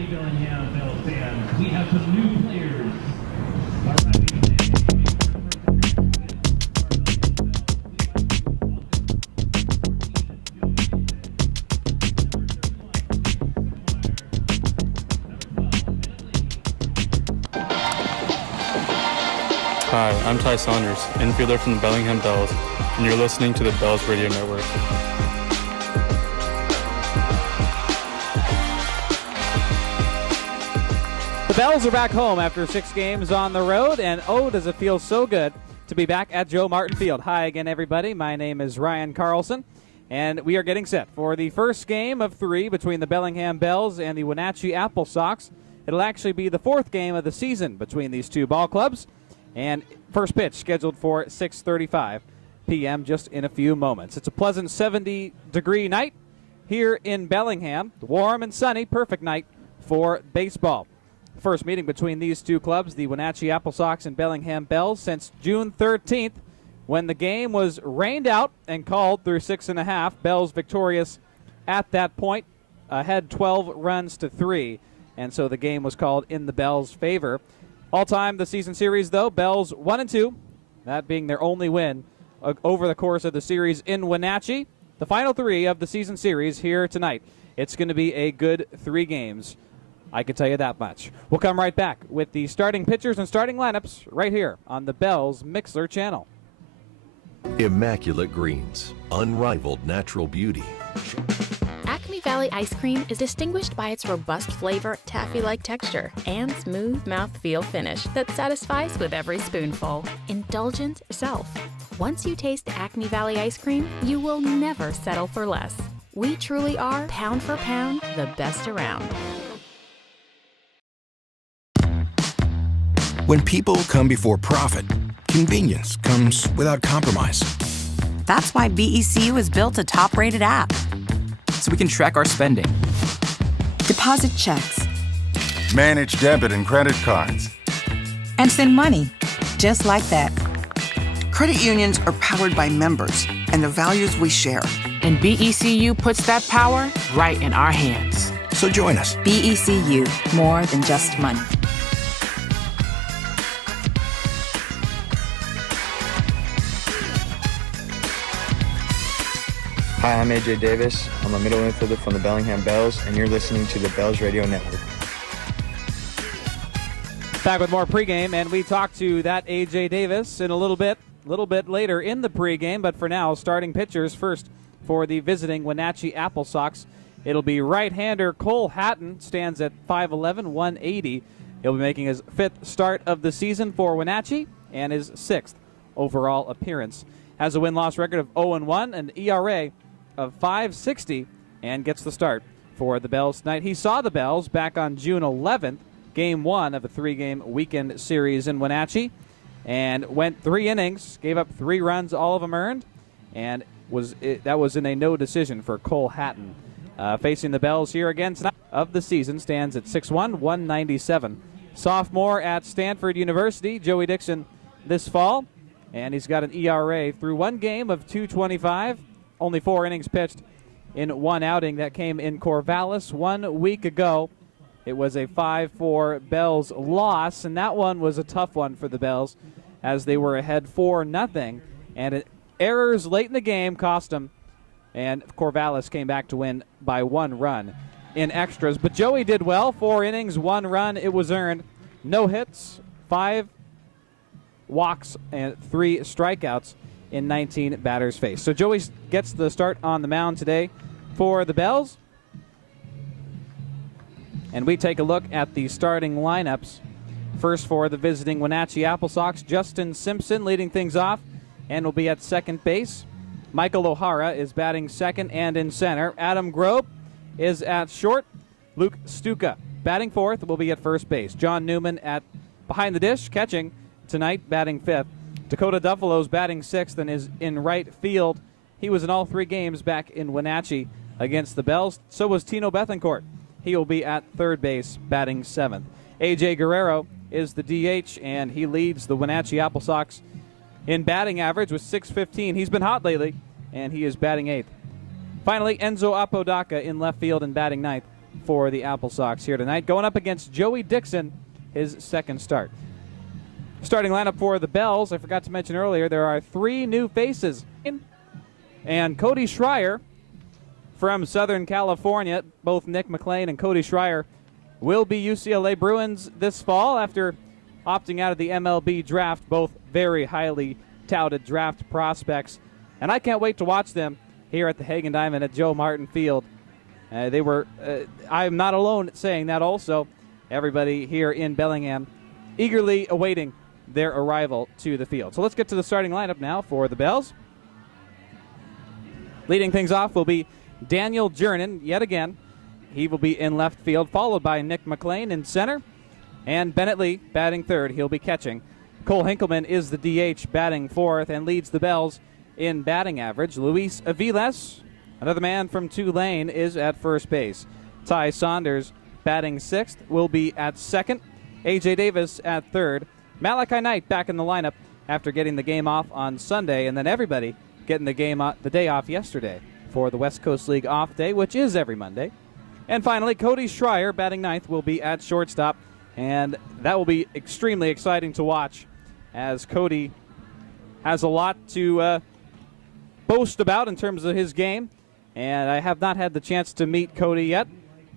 Hey, Bellingham Bell fans, we have some new players arriving today. Hi, I'm Ty Saunders, infielder from the Bellingham Bells, and you're listening to the Bells Radio Network. The Bells are back home after 6 games on the road, and oh, does it feel so good to be back at Joe Martin Field. Hi again, everybody. My name is Ryan Carlson, and we are getting set for the first game of 3 between the Bellingham Bells and the Wenatchee Apple Sox. It'll actually be the 4th game of the season between these two ball clubs, and first pitch scheduled for 6:35 p.m. just in a few moments. It's a pleasant 70-degree night here in Bellingham. Warm and sunny, perfect night for baseball. First meeting between these two clubs, the Wenatchee Apple Sox and Bellingham Bells, since June 13th, when the game was rained out and called through 6.5. Bells victorious at that point, ahead 12 runs to 3, and so the game was called in the Bells' favor. All-time the season series, though, Bells 1-2, that being their only win over the course of the series in Wenatchee. The final 3 of the season series here tonight. It's going to be a good 3 games. I can tell you that much. We'll come right back with the starting pitchers and starting lineups right here on the Bells Mixler channel. Immaculate greens, unrivaled natural beauty. Acme Valley ice cream is distinguished by its robust flavor, taffy-like texture, and smooth mouthfeel finish that satisfies with every spoonful. Indulgent yourself. Once you taste Acme Valley ice cream, you will never settle for less. We truly are, pound for pound, the best around. When people come before profit, convenience comes without compromise. That's why BECU has built a top-rated app. So we can track our spending, deposit checks, manage debit and credit cards, and send money, just like that. Credit unions are powered by members and the values we share. And BECU puts that power right in our hands. So join us. BECU, more than just money. Hi, I'm AJ Davis. I'm a middle infielder from the Bellingham Bells, and you're listening to the Bells Radio Network. Back with more pregame, and we talk to that AJ Davis in a little bit later in the pregame, but for now, starting pitchers first for the visiting Wenatchee Apple Sox. It'll be right-hander Cole Hatton, stands at 5'11", 180. He'll be making his 5th start of the season for Wenatchee and his 6th overall appearance. Has a win-loss record of 0-1, an ERA of 5.60, and gets the start for the Bells tonight. He saw the Bells back on June 11th, Game 1 of a 3-game weekend series in Wenatchee, and went 3 innings, gave up 3 runs, all of them earned, and that was in a no decision for Cole Hatton. Facing the Bells here again tonight of the season, stands at 6'1", 197. Sophomore at Stanford University, Joey Dixon this fall, and he's got an ERA through 1 game of 2.25. Only 4 innings pitched in 1 outing. That came in Corvallis 1 week ago. It was a 5-4 Bells loss, and that one was a tough one for the Bells as they were ahead 4-0, and errors late in the game cost them, and Corvallis came back to win by 1 run in extras. But Joey did well. 4 innings, 1 run. It was earned. No hits, 5 walks, and 3 strikeouts in 19 batters faced. So Joey gets the start on the mound today for the Bells. And we take a look at the starting lineups. First for the visiting Wenatchee Apple Sox, Justin Simpson leading things off and will be at second base. Michael O'Hara is batting second and in center. Adam Grobe is at short. Luke Stuka batting fourth, will be at first base. John Newman at behind the dish, catching tonight, batting fifth. Dakota Duffalo's batting sixth and is in right field. He was in all 3 games back in Wenatchee against the Bells. So was Tino Bethencourt. He will be at third base, batting seventh. A.J. Guerrero is the DH, and he leads the Wenatchee Apple Sox in batting average with .615. He's been hot lately, and he is batting eighth. Finally, Enzo Apodaca in left field and batting ninth for the Apple Sox here tonight, going up against Joey Dixon, his second start. Starting lineup for the Bells, I forgot to mention earlier, there are 3 new faces. And Cody Schreier from Southern California, both Nick McLean and Cody Schreier will be UCLA Bruins this fall after opting out of the MLB draft, both very highly touted draft prospects. And I can't wait to watch them here at the Hagen Diamond at Joe Martin Field. I'm not alone saying that also. Everybody here in Bellingham eagerly awaiting their arrival to the field. So let's get to the starting lineup now for the Bells. Leading things off will be Daniel Jernan yet again. He will be in left field, followed by Nick McLean in center, and Bennett Lee batting third. He'll be catching. Cole Hinkleman is the DH, batting fourth, and leads the Bells in batting average. Luis Aviles, another man from Tulane, is at first base. Ty Saunders, batting sixth, will be at second. A.J. Davis at third. Malachi Knight back in the lineup after getting the game off on Sunday, and then everybody getting the day off yesterday for the West Coast League off day, which is every Monday. And finally, Cody Schreier, batting ninth, will be at shortstop, and that will be extremely exciting to watch as Cody has a lot to boast about in terms of his game, and I have not had the chance to meet Cody yet,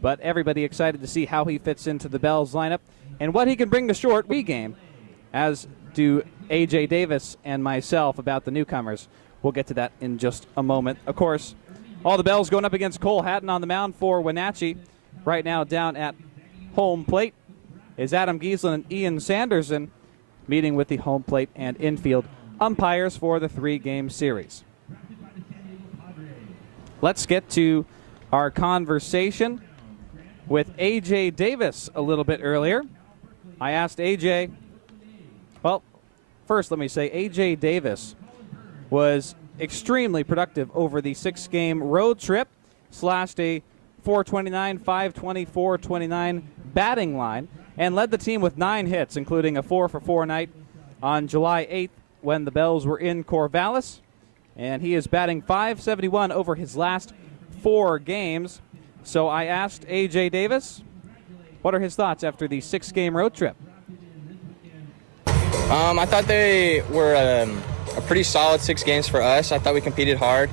but everybody excited to see how he fits into the Bells lineup and what he can bring to short game, as do A.J. Davis and myself about the newcomers. We'll get to that in just a moment. Of course, all the Bells going up against Cole Hatton on the mound for Wenatchee. Right now down at home plate is Adam Giesland and Ian Sanderson meeting with the home plate and infield umpires for the 3-game series. Let's get to our conversation with A.J. Davis a little bit earlier. I asked A.J., well, first let me say A.J. Davis was extremely productive over the 6-game road trip, slashed a 429, 520, 429 batting line, and led the team with 9 hits, including a 4-for-4 night on July 8th when the Bells were in Corvallis. And he is batting .571 over his last 4 games. So I asked A.J. Davis, what are his thoughts after the 6-game road trip? I thought they were a pretty solid 6 games for us. I thought we competed hard.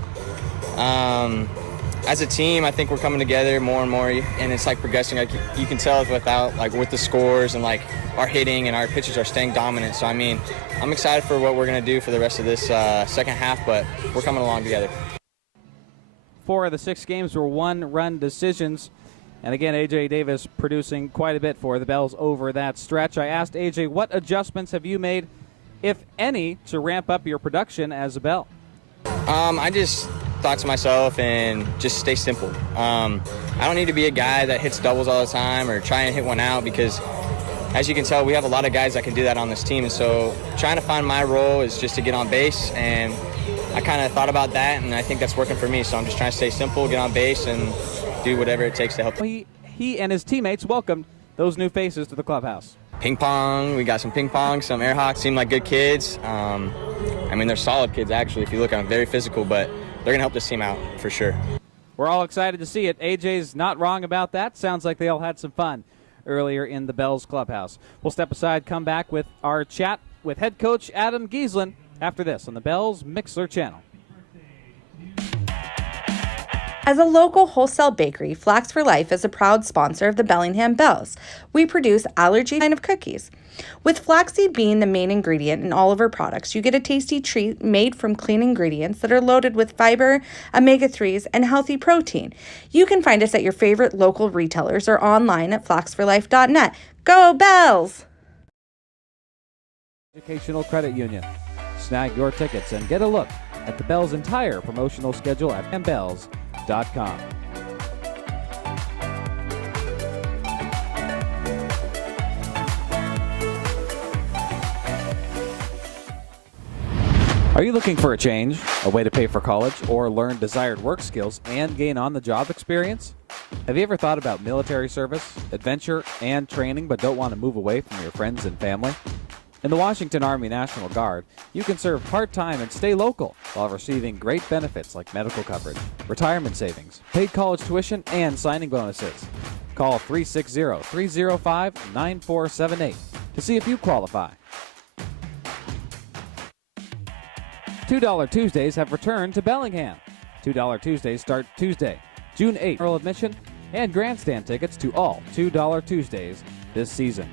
As a team, I think we're coming together more and more, and it's like progressing. Like you can tell with the scores and like our hitting and our pitchers are staying dominant. So I mean, I'm excited for what we're gonna do for the rest of this second half, but we're coming along together. 4 of the 6 games were 1-run decisions. And again, A.J. Davis producing quite a bit for the Bells over that stretch. I asked A.J., what adjustments have you made, if any, to ramp up your production as a Bell? I just thought to myself and just stay simple. I don't need to be a guy that hits doubles all the time or try and hit one out because, as you can tell, we have a lot of guys that can do that on this team. And so trying to find my role is just to get on base, and I kind of thought about that, and I think that's working for me. So I'm just trying to stay simple, get on base, and do whatever it takes to help. He and his teammates welcomed those new faces to the clubhouse. Ping pong, we got some ping pong, some air hockey, seem like good kids. I mean, they're solid kids, actually, if you look at them, very physical, but they're going to help this team out for sure. We're all excited to see it. AJ's not wrong about that. Sounds like they all had some fun earlier in the Bells clubhouse. We'll step aside, come back with our chat with head coach Adam Giesland after this on the Bells Mixler channel. As a local wholesale bakery, Flax for Life is a proud sponsor of the Bellingham Bells. We produce allergy line of cookies. With flaxseed being the main ingredient in all of our products, you get a tasty treat made from clean ingredients that are loaded with fiber, omega-3s, and healthy protein. You can find us at your favorite local retailers or online at flaxforlife.net. Go Bells! Educational Credit Union. Snag your tickets and get a look at the Bells' entire promotional schedule at bells.com. Are you looking for a change, a way to pay for college, or learn desired work skills and gain on-the-job experience? Have you ever thought about military service, adventure, and training but don't want to move away from your friends and family? In the Washington Army National Guard, you can serve part-time and stay local while receiving great benefits like medical coverage, retirement savings, paid college tuition, and signing bonuses. Call 360-305-9478 to see if you qualify. $2 Tuesdays have returned to Bellingham. $2 Tuesdays start Tuesday, June 8th. General admission and grandstand tickets to all $2 Tuesdays this season.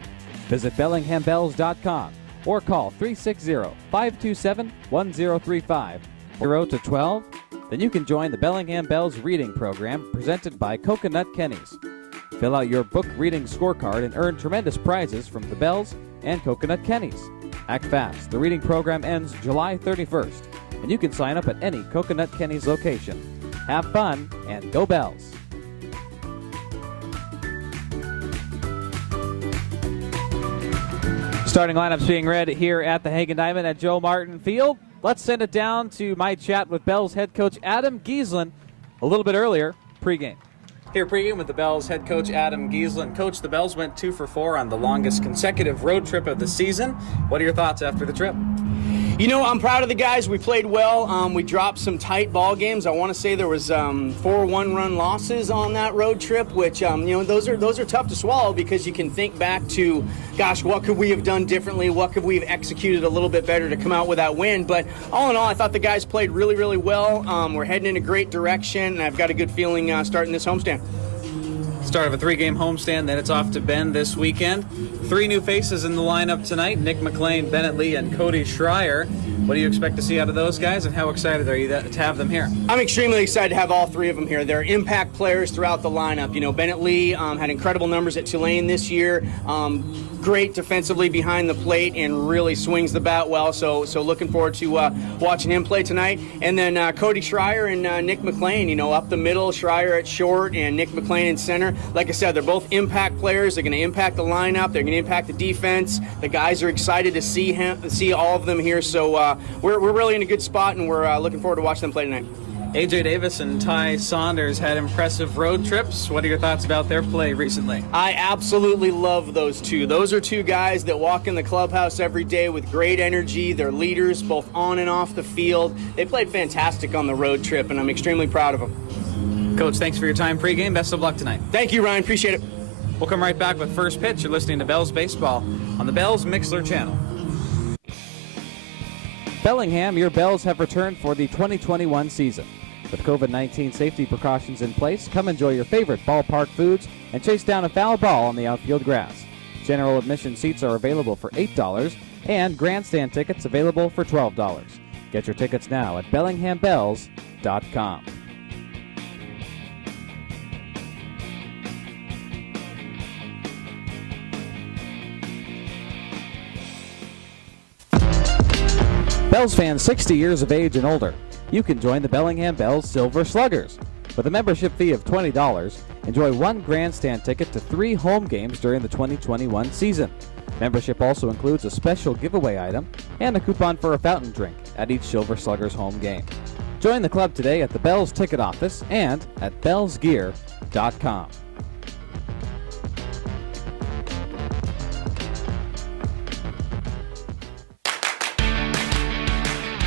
Visit BellinghamBells.com or call 360-527-1035. 0 to 12, then you can join the Bellingham Bells reading program presented by Coconut Kenny's. Fill out your book reading scorecard and earn tremendous prizes from the Bells and Coconut Kenny's. Act fast. The reading program ends July 31st, and you can sign up at any Coconut Kenny's location. Have fun and go Bells! Starting lineups being read here at the Hagen Diamond at Joe Martin Field. Let's send it down to my chat with Bells head coach Adam Giesland a little bit earlier, pregame. Here pregame with the Bells head coach Adam Giesland. Coach, the Bells went 2 for 4 on the longest consecutive road trip of the season. What are your thoughts after the trip? You know, I'm proud of the guys. We played well. We dropped some tight ball games. I want to say there was 4 one-run losses on that road trip, which those are tough to swallow because you can think back to, gosh, what could we have done differently? What could we have executed a little bit better to come out with that win? But all in all, I thought the guys played really, really well. We're heading in a great direction, and I've got a good feeling starting this homestand. Start of a 3-game homestand, then it's off to Bend this weekend. 3 new faces in the lineup tonight, Nick McLean, Bennett Lee, and Cody Schreier. What do you expect to see out of those guys, and how excited are you to have them here? I'm extremely excited to have all 3 of them here. They're impact players throughout the lineup. You know, Bennett Lee had incredible numbers at Tulane this year. Great defensively behind the plate and really swings the bat well. So looking forward to watching him play tonight. And then Cody Schreier and Nick McLean, you know, up the middle, Schreier at short and Nick McLean in center. Like I said, they're both impact players. They're going to impact the lineup. They're going to impact the defense. The guys are excited to see all of them here. So we're really in a good spot, and we're looking forward to watching them play tonight. A.J. Davis and Ty Saunders had impressive road trips. What are your thoughts about their play recently? I absolutely love those two. Those are 2 guys that walk in the clubhouse every day with great energy. They're leaders both on and off the field. They played fantastic on the road trip, and I'm extremely proud of them. Coach, thanks for your time pregame. Best of luck tonight. Thank you, Ryan. Appreciate it. We'll come right back with first pitch. You're listening to Bells Baseball on the Bells Mixler channel. Bellingham, your Bells have returned for the 2021 season. With COVID-19 safety precautions in place, come enjoy your favorite ballpark foods and chase down a foul ball on the outfield grass. General admission seats are available for $8 and grandstand tickets available for $12. Get your tickets now at BellinghamBells.com. Bells fans 60 years of age and older, you can join the Bellingham Bells Silver Sluggers. With a membership fee of $20, enjoy 1 grandstand ticket to 3 home games during the 2021 season. Membership also includes a special giveaway item and a coupon for a fountain drink at each Silver Sluggers home game. Join the club today at the Bells ticket office and at bellsgear.com.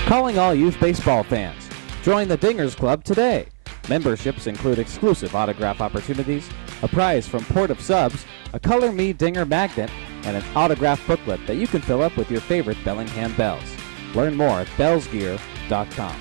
Calling all youth baseball fans. Join the Dingers Club today. Memberships include exclusive autograph opportunities, a prize from Port of Subs, a Color Me Dinger magnet, and an autograph booklet that you can fill up with your favorite Bellingham Bells. Learn more at bellsgear.com.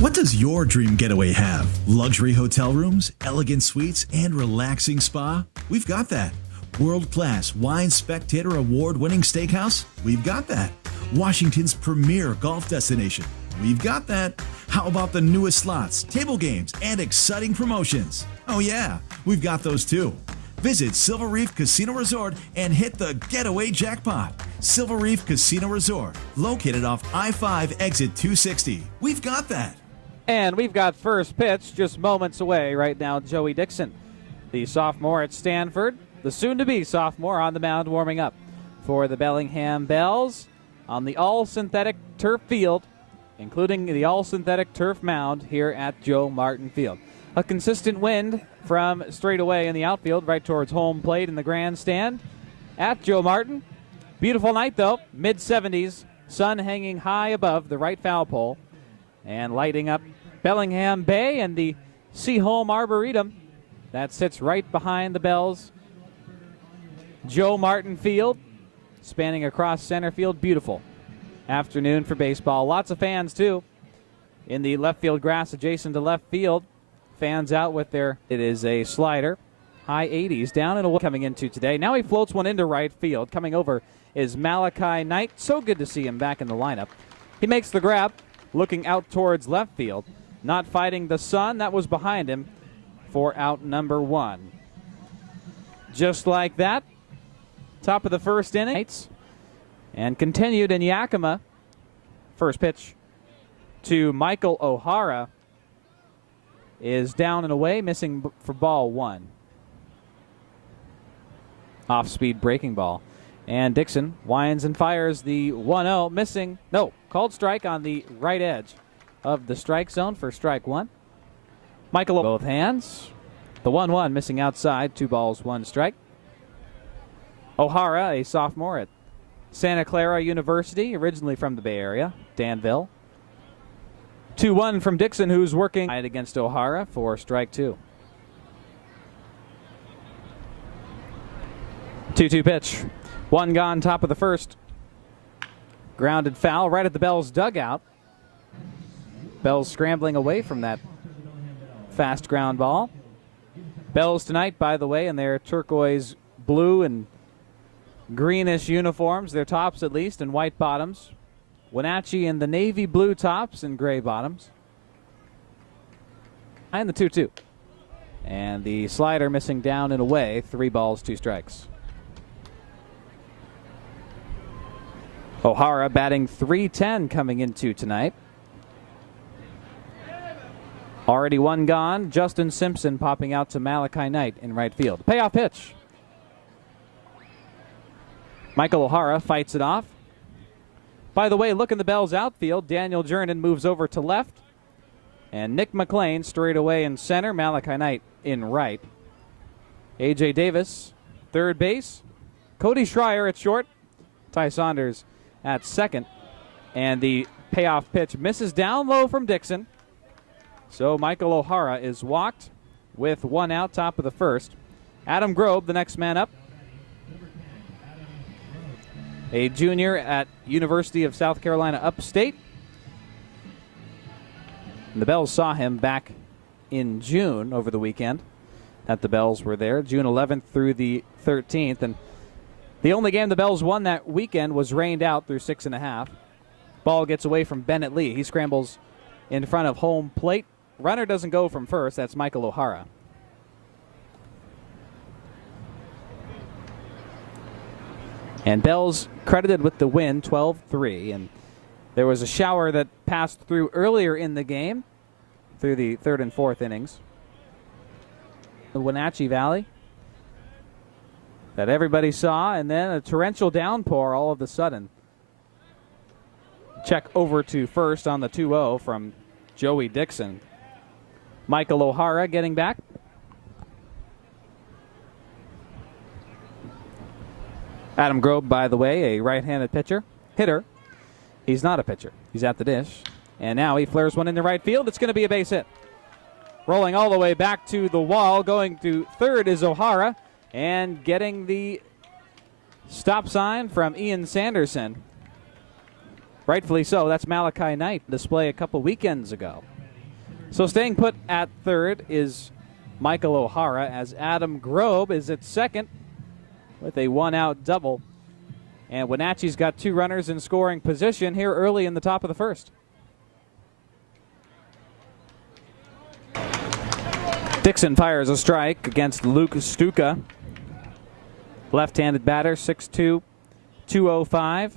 What does your dream getaway have? Luxury hotel rooms, elegant suites, and relaxing spa? We've got that. World-class Wine Spectator Award-winning steakhouse? We've got that. Washington's premier golf destination? We've got that. How about the newest slots, table games, and exciting promotions? Oh yeah, we've got those too. Visit Silver Reef Casino Resort and hit the getaway jackpot. Silver Reef Casino Resort, located off I-5 exit 260. We've got that. And we've got first pitch just moments away right now. Joey Dixon, the sophomore at Stanford, the soon-to-be sophomore on the mound warming up for the Bellingham Bells on the all-synthetic turf field including the all-synthetic turf mound here at Joe Martin Field. A consistent wind from straight away in the outfield right towards home plate in the grandstand at Joe Martin. Beautiful night, though. Mid-70s. Sun hanging high above the right foul pole and lighting up Bellingham Bay and the Seaholm Arboretum that sits right behind the Bells. Joe Martin Field, spanning across center field. Beautiful afternoon for baseball. Lots of fans, too, in the left field grass adjacent to left field. Fans out with their, it is a slider. High 80s down and away coming into today. Now he floats one into right field. Coming over is Malachi Knight. So good to see him back in the lineup. He makes the grab, looking out towards left field. Not fighting the sun that was behind him for out number 1. Just like that, top of the first inning. And continued in Yakima. First pitch to Michael O'Hara is down and away, missing for ball 1. Off-speed breaking ball. And Dixon winds and fires the 1-0, missing. No, called strike on the right edge of the strike zone for strike 1. Michael, both hands. The 1-1 missing outside, 2 balls, 1 strike. O'Hara, a sophomore at Santa Clara University, originally from the Bay Area, Danville. 2-1 from Dixon, who's working against O'Hara for strike 2. 2-2 pitch. 1 gone, top of the first. Grounded foul right at the Bells dugout. Bells scrambling away from that fast ground ball. Bells tonight, by the way, in their turquoise blue and greenish uniforms, their tops at least, and white bottoms. Wenatchee in the navy blue tops and gray bottoms. And the 2-2. And the slider missing down and away, 3 balls, 2 strikes. O'Hara batting .310 coming into tonight. Already 1 gone. Justin Simpson popping out to Malachi Knight in right field. Payoff pitch. Michael O'Hara fights it off. By the way, look in the Bells outfield. Daniel Jernan moves over to left. And Nick McLean straight away in center. Malachi Knight in right. A.J. Davis, third base. Cody Schreier at short. Ty Saunders at second. And the payoff pitch misses down low from Dixon. So Michael O'Hara is walked with 1 out, top of the first. Adam Grobe, the next man up. A junior at University of South Carolina Upstate. And the Bells saw him back in June over the weekend that the Bells were there, June 11th through the 13th. And the only game the Bells won that weekend was rained out through 6.5. Ball gets away from Bennett Lee. He scrambles in front of home plate. Runner doesn't go from first. That's Michael O'Hara. And Bells credited with the win, 12-3. And there was a shower that passed through earlier in the game through the 3rd and 4th innings. The Wenatchee Valley that everybody saw, and then a torrential downpour all of a sudden. Check over to first on the 2-0 from Joey Dixon. Michael O'Hara getting back. Adam Grobe, by the way, a right-handed hitter. He's not a pitcher. He's at the dish. And now he flares one into right field. It's going to be a base hit. Rolling all the way back to the wall. Going to third is O'Hara. And getting the stop sign from Ian Sanderson. Rightfully so. That's Malachi Knight display a couple weekends ago. So staying put at third is Michael O'Hara as Adam Grobe is at second with a 1-out double. And Wenatchee's got 2 runners in scoring position here early in the top of the first. Dixon fires a strike against Luke Stuka. Left-handed batter, 6'2", 205.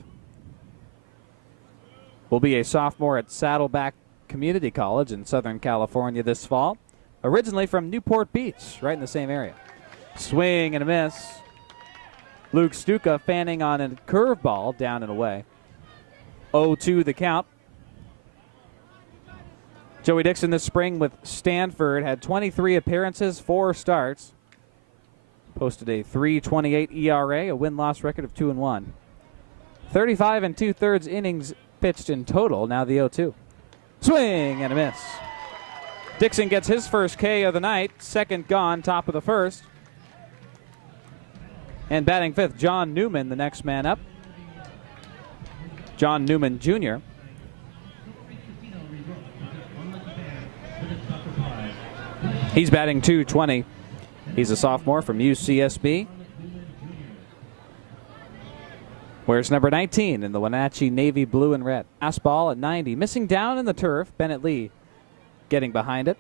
Will be a sophomore at Saddleback Community College in Southern California this fall. Originally from Newport Beach, right in the same area. Swing and a miss. Luke Stuka fanning on a curveball down and away. 0-2 the count. Joey Dixon this spring with Stanford had 23 appearances, 4 starts. Posted a 3.28 ERA, a win-loss record of 2-1. 35 2/3 innings pitched in total. Now the 0-2. Swing and a miss. Dixon gets his first K of the night. Second gone, top of the first. And batting fifth, John Newman, the next man up. John Newman Jr. He's batting .220. He's a sophomore from UCSB. Wears number 19 in the Wenatchee Navy blue and red. Fastball at 90. Missing down in the turf. Bennett Lee getting behind it.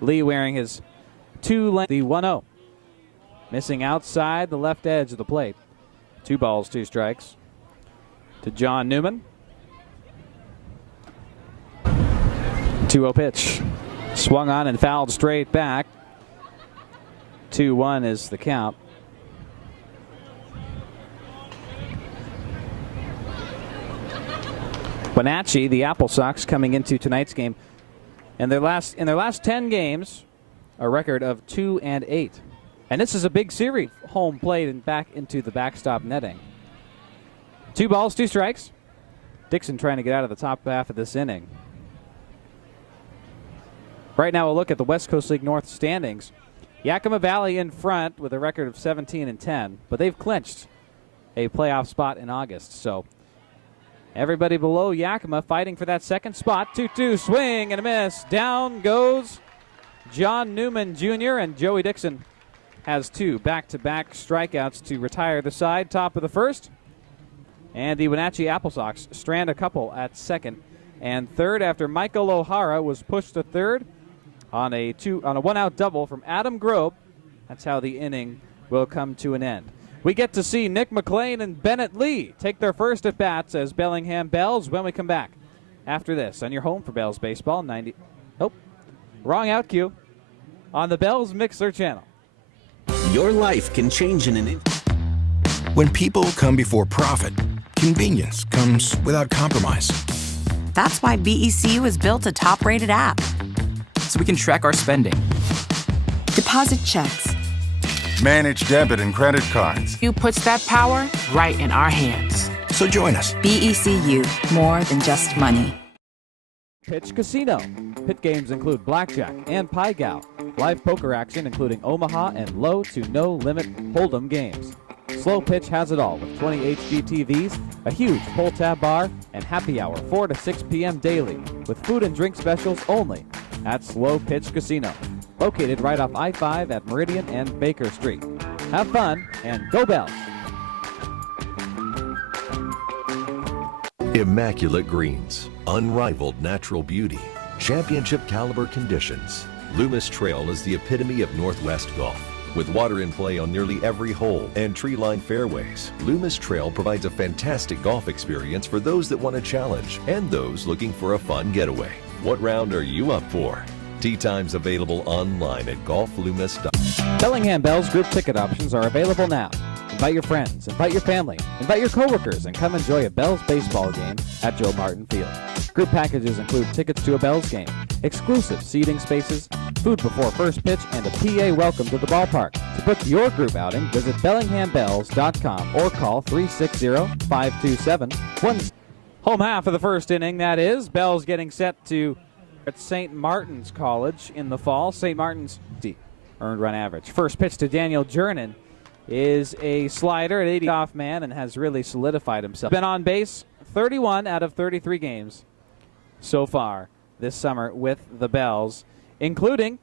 Lee wearing his the 1-0. Missing outside the left edge of the plate. 2 balls, 2 strikes. To John Newman. 2-0 pitch. Swung on and fouled straight back. 2-1 is the count. Wenatchee, the Apple Sox, coming into tonight's game, and in their last 10 games, a record of 2-8. And this is a big series. Home plate and back into the backstop netting. 2 balls, 2 strikes. Dixon trying to get out of the top half of this inning. Right now, we'll look at the West Coast League North standings. Yakima Valley in front with a record of 17-10, but they've clinched a playoff spot in August. So everybody below Yakima fighting for that second spot. 2-2 swing and a miss. Down goes John Newman Jr. and Joey Dixon has 2 back-to-back strikeouts to retire the side. Top of the first. And the Wenatchee Apple Sox strand a couple at second and third after Michael O'Hara was pushed to third on a 1-out double from Adam Grobe. That's how the inning will come to an end. We get to see Nick McLean and Bennett Lee take their first at-bats as Bellingham Bells when we come back after this on your home for Bells Baseball. Wrong out cue on the Bells Mixer channel. Your life can change in an instant. When people come before profit, convenience comes without compromise. That's why BECU has built a top-rated app. So we can track our spending. Deposit checks. Manage debit and credit cards. You puts that power right in our hands. So join us. BECU, more than just money. Pitch Casino. Pit games include blackjack and pie gow. Live poker action including Omaha and low to no limit hold'em games. Slow Pitch has it all with 20 HD TVs, a huge pull-tab bar, and happy hour 4 to 6 p.m. daily with food and drink specials only at Slow Pitch Casino. Located right off I-5 at Meridian and Baker Street. Have fun and go Bells! Immaculate greens, unrivaled natural beauty, championship caliber conditions. Loomis Trail is the epitome of Northwest golf. With water in play on nearly every hole and tree-lined fairways, Loomis Trail provides a fantastic golf experience for those that want a challenge and those looking for a fun getaway. What round are you up for? Tee times available online at golfloomis.com. Bellingham Bells group ticket options are available now. Invite your friends, invite your family, invite your coworkers, and come enjoy a Bells baseball game at Joe Martin Field. Group packages include tickets to a Bells game, exclusive seating spaces, food before first pitch, and a PA welcome to the ballpark. To book your group outing, visit bellinghambells.com or call 360-527-1. Home half of the first inning, that is. Bells getting set to at St. Martin's College in the fall. St. Martin's earned run average. First pitch to Daniel Jernin is a slider at 80 off man and has really solidified himself. Been on base 31 out of 33 games so far this summer with the Bells, including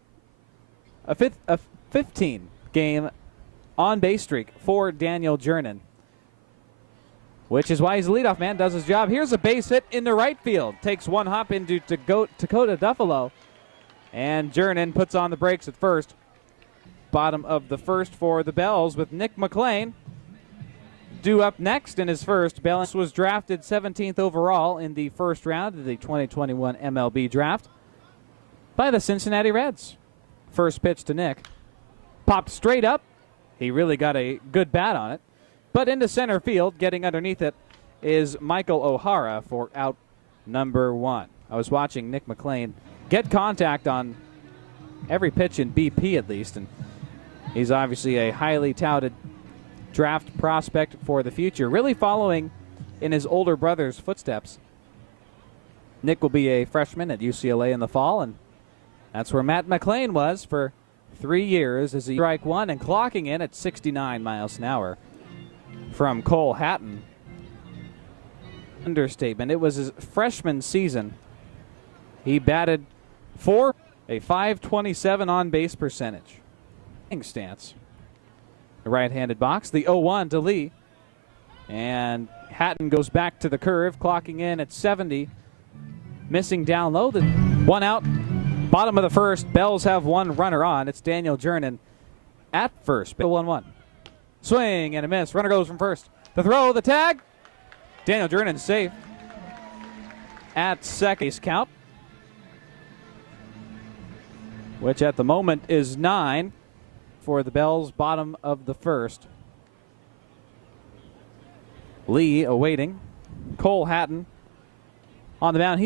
a 15-game on-base streak for Daniel Jernin, which is why he's a leadoff man, does his job. Here's a base hit into right field. Takes one hop into Dakota Duffalo, and Jernin puts on the brakes at first. Bottom of the first for the Bells with Nick McLean due up next in his first. Bellingham was drafted 17th overall in the first round of the 2021 MLB draft by the Cincinnati Reds. First pitch to Nick. Popped straight up. He really got a good bat on it. But into center field, getting underneath it, is Michael O'Hara for out number 1. I was watching Nick McLean get contact on every pitch in BP at least, and he's obviously a highly touted draft prospect for the future, really following in his older brother's footsteps. Nick will be a freshman at UCLA in the fall, and that's where Matt McLean was for 3 years as he strike one and clocking in at 69 miles an hour from Cole Hatton. Understatement. It was his freshman season. He batted for a .527 on-base percentage. Stance. The right-handed box, the 0-1 to Lee. And Hatton goes back to the curve, clocking in at 70. Missing down low. The one out. Bottom of the first. Bells have one runner on. It's Daniel Jernan at first. 1-1. Swing and a miss. Runner goes from first. The throw, the tag. Daniel Jernan safe at second count, which at the moment is 9 for the Bells, bottom of the first. Lee awaiting. Cole Hatton on the mound. He's